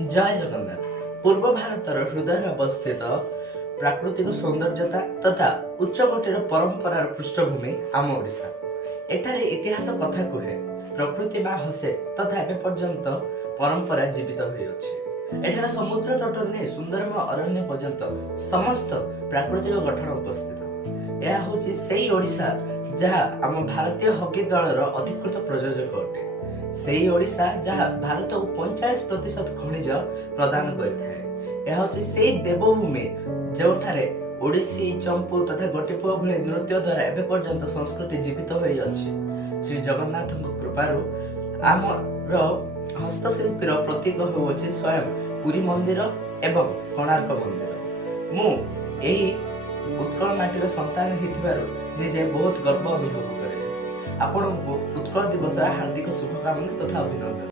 जय जगन्नाथ। पूर्व भारतर हृदय अवस्थित प्राकृतिक सौंदर्यता तथा उच्चकोटीर परंपरार पृष्ठभूमि आम ओडिशा। एठारे इतिहास कथा कहे प्रकृति बा हसे तथा एबे पर्यंत परंपरा जीवित होई अछि। एठारे समुद्र तट ने सुंदरमय अरण्य पर्यंत समस्त प्राकृतिक गठन उपस्थित। यह होची सेई ओडिशा जहा आम भारतीय हॉकी दलर अधिकृत प्रयोजक अटे। सेई ओडिशा जहा भारत को 45% खनिज प्रदान करिଥାଏ। यह होची सेई देवभूमि जोठारे ओडिसी चंपू तथा गोटीपुआ भली नृत्य द्वारा एबे पर्यंत संस्कृति जीवित होई अछि। श्री जगन्नाथ कृपारु आमर हस्तशिल्पीर प्रतीक होउछि स्वयं पुरी मंदिर एवं कोणार्क मंदिर। मु एही उत्कल माटीर संतान हितबारु निजे बहुत गर्व अनुभव करे। आपनको उत्कल दिवस हार्दिक शुभकामना तथा अभिनंदन।